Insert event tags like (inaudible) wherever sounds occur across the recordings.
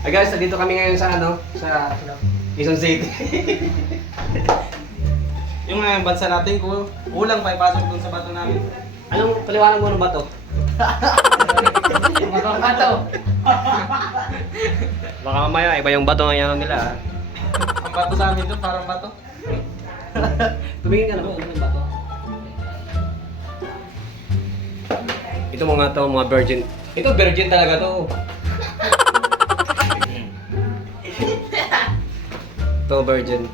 Ay guys, nandito kami ngayon sa ano, sa Quezon City. (laughs) Yung uh, bansa natin, kul- kulang pa ipasok dun sa bato namin. Anong paliwanag mo ng bato? Mga bato. (laughs) Baka mamaya iba yung bato ng ano nila. ah. Ang bato sa amin doon, parang bato. (laughs) Tumingin ka na po, yung bato. Ito mga to, mga virgin. Ito virgin talaga to. Ito virgin.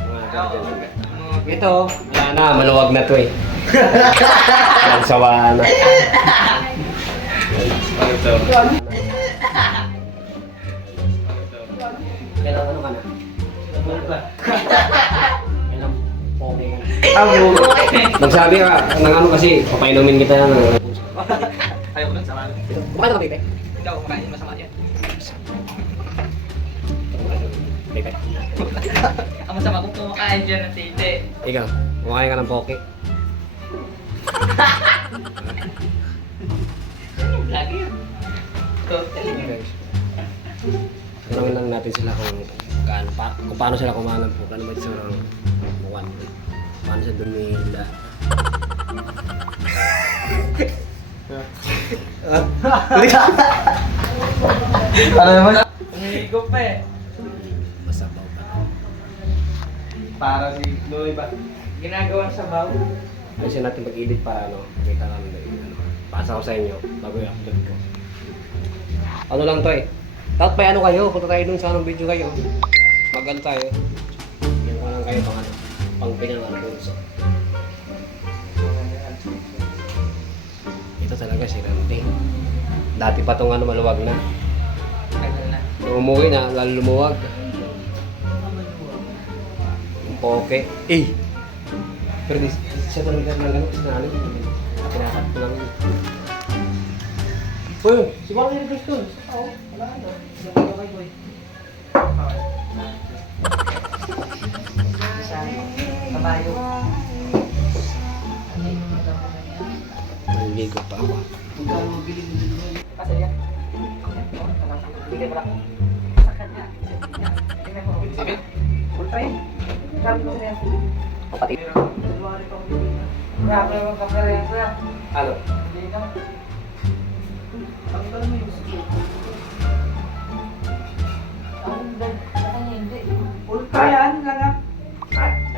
Mga virgin. Ito, wala na, maluwag na to eh. (laughs) Yan sawa na. Ito. Kailan ano ka na? Kailan pogi ka na? Abo. Magsabi ka, nang ano kasi, papainumin kita ng Ayaw ko lang sa mga. Kumain ka baby? Ikaw, kumain, masama yan. Ang masama kung kumakain dyan ng titi. Ikaw, kumain ka ng poke. Lagi yun. Guys. Tanungin lang natin sila kung gaano pa, kung paano sila kumain ng poke. Ano ba ito ng buwan? Paano siya dumila? Ano naman? Hihigop pa eh. Para si Noy ba? Ginagawang sabaw. Ayusin natin pag-edit para ano, kita namin na ano, pasa ko sa inyo bago i-upload ko. Ano lang to eh. Dapat may ano kayo, punta tayo dun sa anong video kayo. Mag-ano tayo. Yan ko lang kayo pang ano, pang pinang ano bunso. Ito talaga si Randy. Dati pa tong ano maluwag na. Tagal na. Umuwi na, lalo lumuwag. Poke. Eh! Pero di, siya talaga ng gano'n kasi namin. Pinakat ko lang. Uy! Si Juan yung gusto. Tao. Wala na. Hindi ko kay boy. Sa kabayo. Ano? Naligo pa ako. Yan. Bigay mo lang. Sa kanya. Ultra yun. Mo na yan. Kapatid. Grabe naman kapareha na. Ano? Hindi ka. Tanggal mo yung. Sa. Ultra yan lang ah.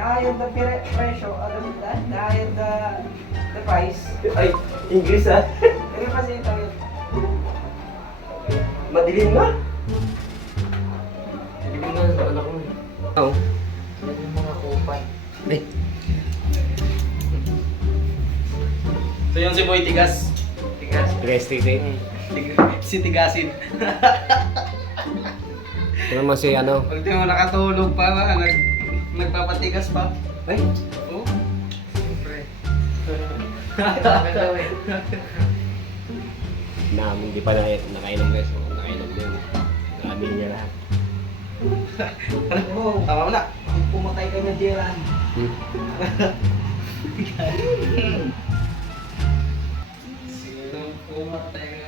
Dahil the pre- presyo, alam mo na, dahil the, the price. Ay, English ah. Pero kasi ito yun. Madilim na. Madilim na sa anak ko. Oo. So yun si Boy Tigas. Tigas. guys, titi. Tig- si Tigasin. Ito naman si ano. Ultimo nakatulog pa nag, nagpapatigas pa. Ay, Oh. Siyempre. Ang gawin. namin di pa na nakainom guys. Oo, Nakainom din. Namin niya lahat. Oh, tama mo na. Pumatay ka na Jeran. Hmm. (laughs) uma